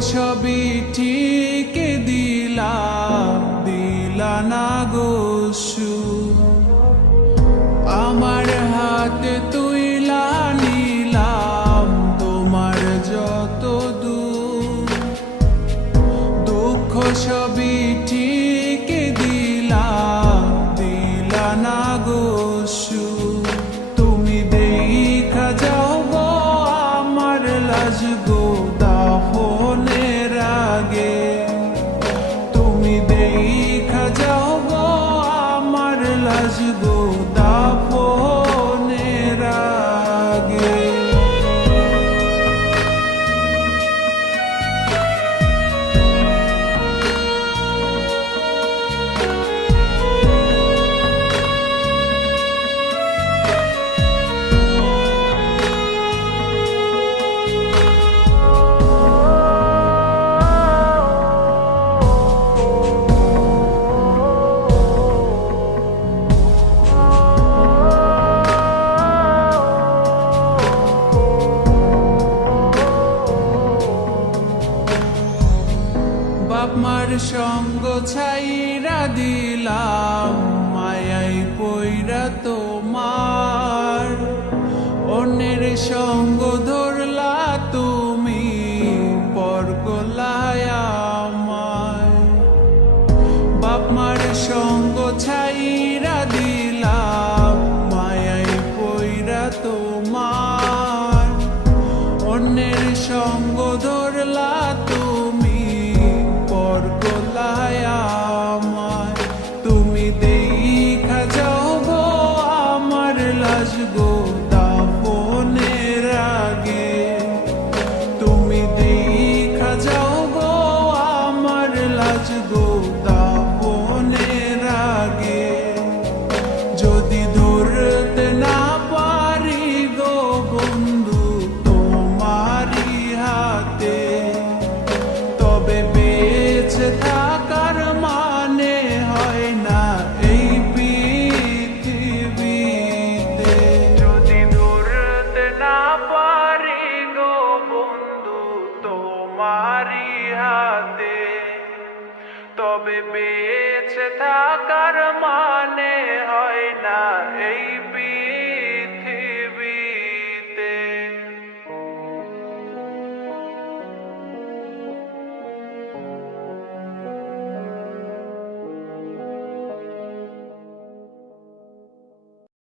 সবই ঠিক দিলা দিলা না গো সুখ। আমার হাতে তুইলা নিলাম তোমার যত দুঃখ সবই ঠিক দিলা দিলা না গো সুখ। তুমি দেখা যাও গো আমার লাজ গো দাফনের আগে। তুমি দেখা যাও গো আমার লাজ গো দাফনের আগে। বাপ মার সঙ্গ ছাইরা দিলাম মায়াই পইরা তোমার। অন্যের সঙ্গ ধরলা তুমি পর করলায় আমায়। বাপ মার সঙ্গ ছাইরা দিলাম মায়াই পইরা তোমার। অন্যের সঙ্গ ধরলা তুমি পর করলায় আমায়। তুমি দেখা যাও গো আমার লাজ গো দাফনের আগে। তুমি দেখা যাও গো আমার লাজ গো দাফনের আগে। যদি ধরতে না পারি গো বন্ধু তোমারি হাতে, তবে বেঁচে থাকার মানে হয় না এই পৃথিবীতে। যদি ধরতে না পারি গো বন্ধু তোমারি হাতে, তবে বেঁচে থাকার মানে হয় না এই